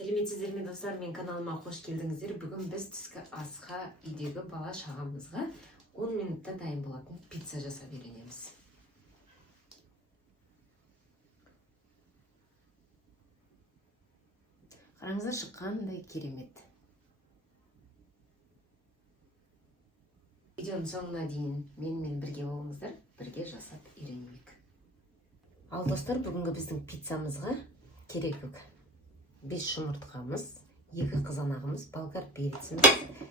Сәлеметсіздер ме достар, мен каналыма қош келдіңіздер. Бүгін біз түскі асқа үйдегі бала шағамызға 10 минутта дайын болатын пицца жасап үйренеміз. Қараңыздар, шыққандай керемет. Видеоның соңына дейін менімен бірге болыңыздар, бірге жасап үйренейік. Ал достар, бүгінгі біздің пиццамызға керек 5 жұмыртқамыз, 2 қызанағымыз, болгар переціміз,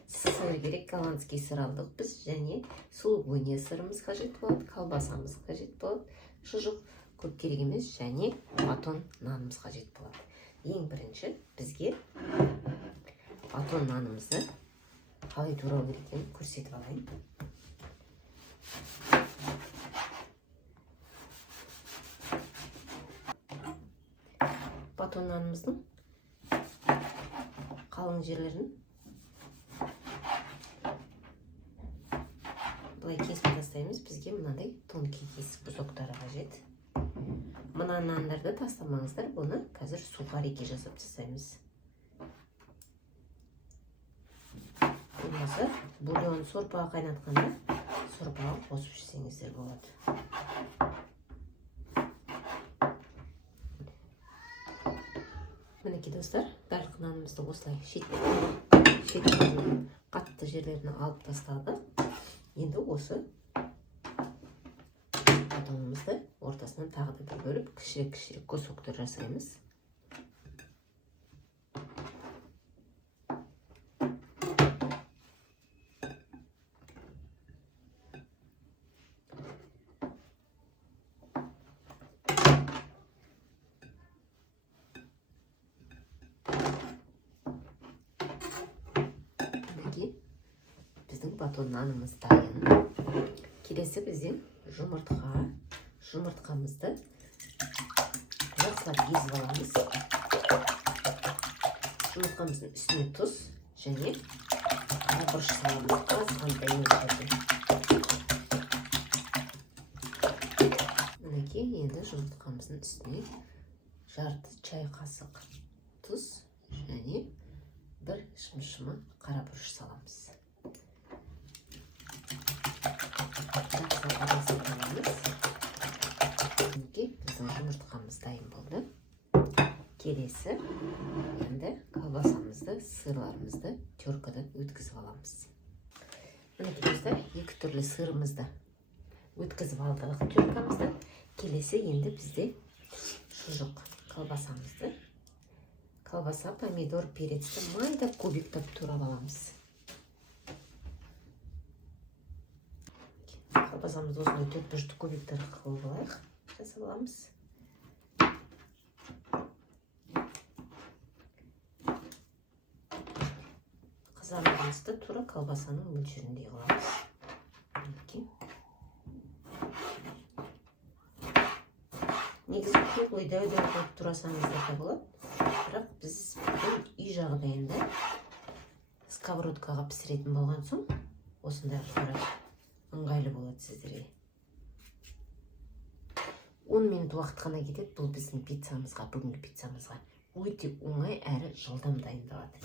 сыр керек, голландский сыр алдық біз, және сулугуния сырымыз қажет болады, колбасамыз қажет болады, шұжық көп керек емес, және батон нанымыз қажет болады. Ең бірінші бізге батон нанымызды қалай турау керек екенін көрсетіп алайын. Батон нанымыздың қалың жерлерін былай кесіп тастаймыз. Бізге мынандай тонкий кесіп кусоктары қажет. Мына нандарды тастамаңыздар, бұны қазір сухарики жасап тастаймыз. Болмаса бульон сорпаға қайнатқанда сорпаға қосып жесеңіздер болады. Мінекей достар, барлық нанымызды осылай шеттен қатты жерлерін алып тастады. Енді осы батонымызды ортасынан тағы да бір бөліп кішірек кусоктар жасаймыз. Біздің батон нанымыз дайын. Келесі бізден жұмыртқамызды жақсылап езіп аламыз. Жұмыртқамыздың үстіне тұз және бұрыш саламыз. Азғантай мөлшерде. Мінекей, енді жұмыртқамыздың үстіне жарты чай қасық тұз және бір шым-шыма қара бұрыш саламыз. Біздің жұмыртқамыз дайын болды. Келесі енді колбасамызды, сырларымызды теркадан өткізіп аламыз. Мінекей достар, 2 түрлі сырымызды өткізіп алдық теркамыздан. Келесі енді бізде шұжық колбасамызды, колбаса, помидор, перецті майда кубиктап турап аламыз. Колбасамызды осындай 4 бұрышты кубиктар қылып алайық, жасап аламыз. Қызанағымызды тура колбасаның мөлшеріндей қыламыз. Негізі круглый дәу қойып турасаңыздар да болады, бірақ біз үй жағдайында сковородкаға пісіретін болған соң осындай қылып ыңғайлы болады сіздерге. 10 минут уақыт қана кетеді. Бұл біздің пиццамызға, бүгінгі пиццамызға өте оңай әрі жылдам дайындалады.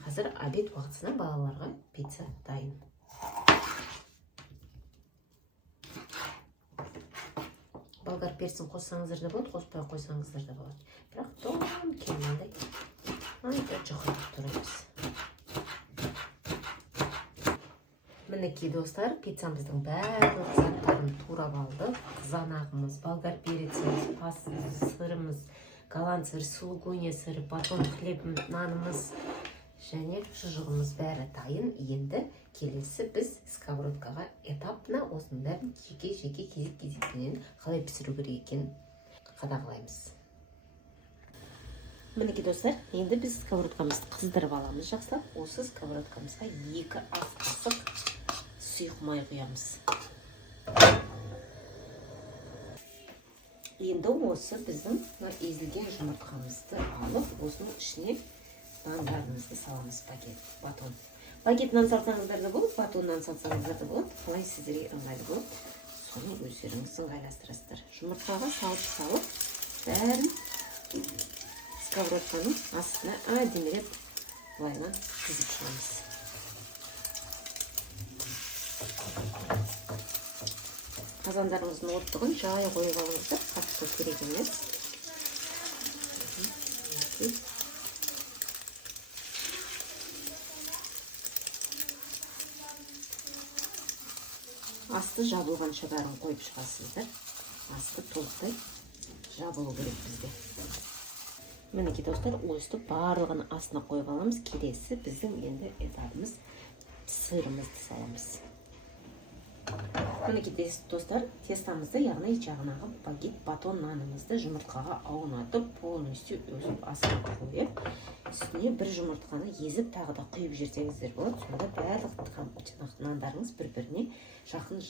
Қазір обед уақытысына балаларға пицца дайын. Болгар перцін қоссаңыздар да болады, қоспай қойсаңыздар да болады. Бірақ тон келмейді. Айда жоғырып тұрымыз. Мінекей достар, пиццамыздың барлық заттарын турап алдық. Қызанағымыз, болгар переціміз, сырымыз, голланд сыры, сулугуния сыры, батон хлебіміз, нанымыз және шұжығымыз бәрі дайын. Енді келесі біз сковородкаға этапна осының бәрін жеке кезек-кезектен қалай пісіру керек екенін қадағалаймыз. Мінекей достар, енді біз сковородкамызды қыздырып аламыз жақсылап. Осы сковородкамызға 2 ас қасық сұйық май құямыз. Енді осы біздің езілген жұмыртқамызды алып, осының ішіне нандарымызды саламыз. Батон. Багет нан салсаңыздар да болады, батон нан салсаңыздар да болады. Қалай сіздерге ыңғайлы болады, соны өздеріңіз ыңғайластырасыздар. Жұмыртқаға салып, бәрін сковородканың астына әдемілеп былайынан тізіп шығамыз. Қазандарыңыздың оттығын жай қойып алыңыздар, қатты керек емес. Асты жабылғанша бәрін қойып шығасыздар. Асты толықтай жабылу керек бізде. Мінекей достар, ойысты барлығын астына қойып аламыз. Келесі біздің енді этабымыз сырымызды саламыз. Мінекей достар, тестамызды, яғни жағынағы багет батон нанымызды жұмыртқаға аунатып, полностью өзіп астына қойып, үстіне бір жұмыртқаны езіп, тағы да құйып жіберсеңіздер болады. Сонда барлық нандарыңыз бір-біріне жақын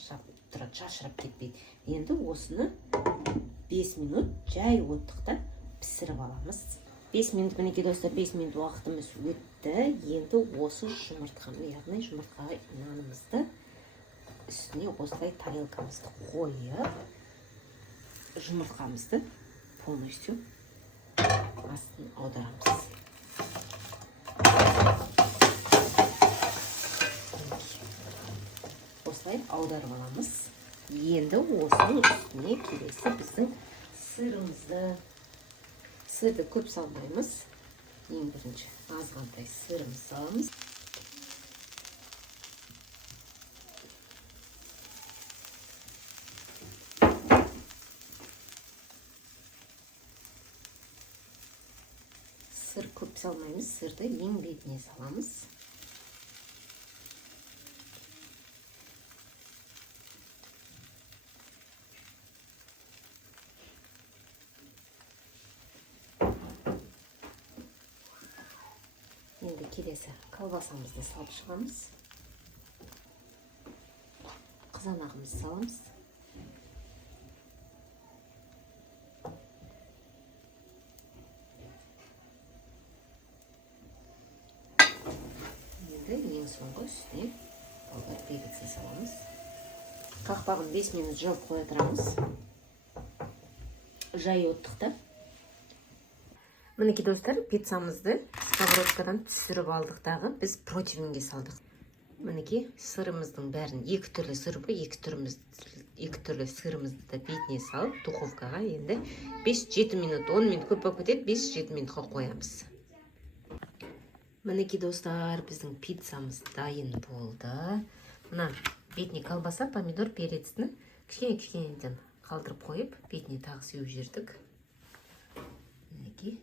тұрады, шашырап кетпейді. Енді осыны 5 минут жай оттықта пісіріп аламыз. 5 минут, мінекей достар, 5 минут уақытымыз өтті. Енді осы жұмыртқаны, яғни жұмыртқаға нанымызды үстіне осылай тарелкамызды қойып, жұмыртқамызды полностью астын аударамыз. Осылай аударып аламыз. Енді осының үстіне келесі біздің сырымызды. Сырды көп салмаймыз. Ең бірінші азғантай сырымыз саламыз. Сыр көп салмаймыз, сырды ең бетіне саламыз. Енді келесі колбасамызды салып шығамыз. Қызанағымызды саламыз. Ең соңғы үстіне болғар перецін саламыз. Қақпағын 5 минут жауып қоя тұрамыз. Жай оттықта. Мінекей достар, пиццамызды сковородкадан түсіріп алдық дағы, біз противнге салдық. Мінекей сырымыздың бәрін, екі түрлі сыр бұл, екі түрлі сырымызды да бетіне салып, духовкаға енді 5-7 минут, 10 минут көп болып кетеді, 5-7 минутқа қоямыз. Мінекей достар, біздің пиццамыз дайын болды. Мына бетіне колбаса, помидор, перецні кішкене-кішкенеден қалдырып қойып, бетіне тағы сеуіп жердік. Мінекей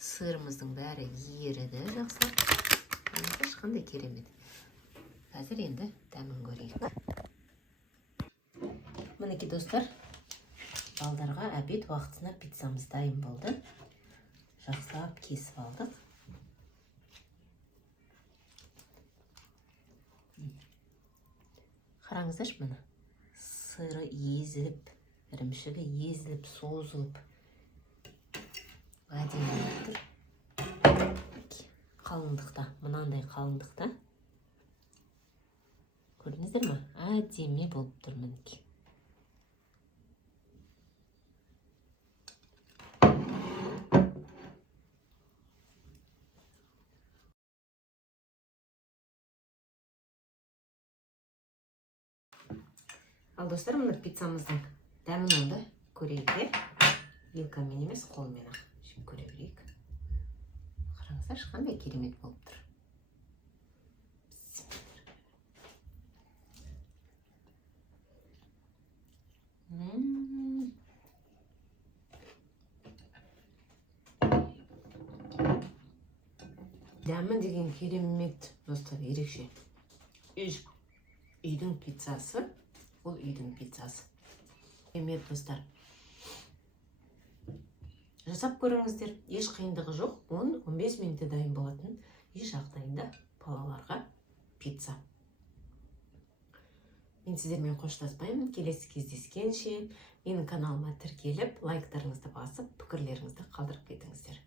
сырымыздың бәрі еріді жақсы. Ешқандай керемет. Қазір енді дәмін көрейік. Мінекей достар, балдарға обед уақытына пиццамыз дайын болды. Жақсылап кесіп алдық. Қараңыздаршы мұны. Сыры езіліп, ірімшігі езіліп, созылып. Әдемі тұр. Қалыңдықта, мұнандай қалыңдықта. Көрдіңіздер ме? Әдемі болып тұр мінекей. Ал достар, мұны пиццамыздың дәмін онда көрейік. Вилкамен емес, қолмен ақ. Şimdi көре берейік. Қараңыздар, қандай керемет болып тұр. Дәмі деген керемет, достар, ерекше. Үйдің пиццасы, ол үйдің пиццасы. Керемет, достар. Жасап көріңіздер, еш қиындығы жоқ, 10-15 минутта дайын болатын үй жағдайында балаларға пицца. Мен сіздермен қоштаспаймын, келесі кездескенше менің каналыма тіркеліп, лайктарыңызды басып, пікірлеріңізді қалдырып кетіңіздер.